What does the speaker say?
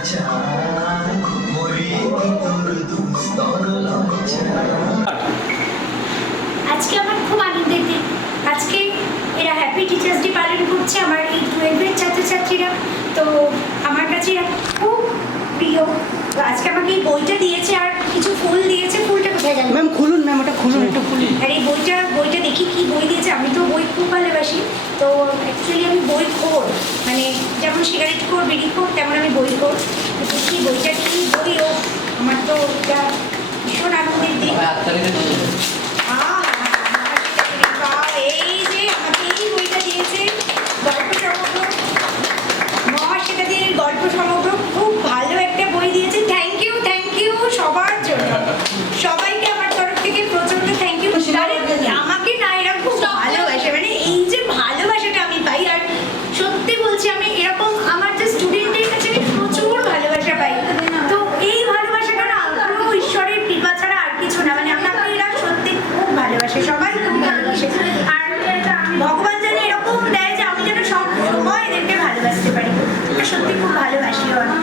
আজকে আমার খুব আনন্দের দিন। আজকে এরা হ্যাপি টিচার্স ডে পালন করছে, আমার এই 12-এর ছাত্রছাত্রীরা। তো আমার কাছে এরা খুব প্রিয়। তো আজকে আমাকে এই বইটা দিয়েছে আর কিছু ফুল দিয়েছে। ফুলটা কোথায় গেল? ম্যাম খুলুন, ম্যাম ওটা খুলুন, একটু খুলুন। আর এই বইটা দেখি কি বই দিয়েছে। আমি তো বই খুব ভালোবাসি। তো অ্যাকচুয়ালি আমি বই খোর, মানে যেমন সিগারেট খোর, বিড়ি খোর, তেমন আমি বই খোর। দেখি বইটা কি বই। ও আমার তো এটা ভীষণ আনন্দের দিন। এই যে আমাকে এই বইটা দিয়েছে, গল্প সমগ্র, মহাশ্বেতাদের গল্প সমগ্র। খুব ভালো একটা বই দিয়েছে। থ্যাংক ইউ সবার জন্য, সবাইকে আমার তরফ থেকে প্রচন্ড থ্যাংক ইউ। আমাকে না এরা খুব ভালোবাসে, মানে এই যে ভালোবাসাটা আমি পাই। আর সত্যি বলছি, আমি এরকম আমার যে স্টুডেন্টের কাছে আমি প্রচুর ভালোবাসা পাই। তো এই ভালোবাসাটা না পুরো ঈশ্বরের কৃপা ছাড়া আর কিছু না। মানে আমাকে এরা সত্যি খুব ভালোবাসে, সবাই খুব ভালোবাসে। আর ভগবান যেন এরকম দেয় যে আমি যেন সব সময় এদেরকে ভালোবাসতে পারি। সত্যি খুব ভালোবাসি আমি।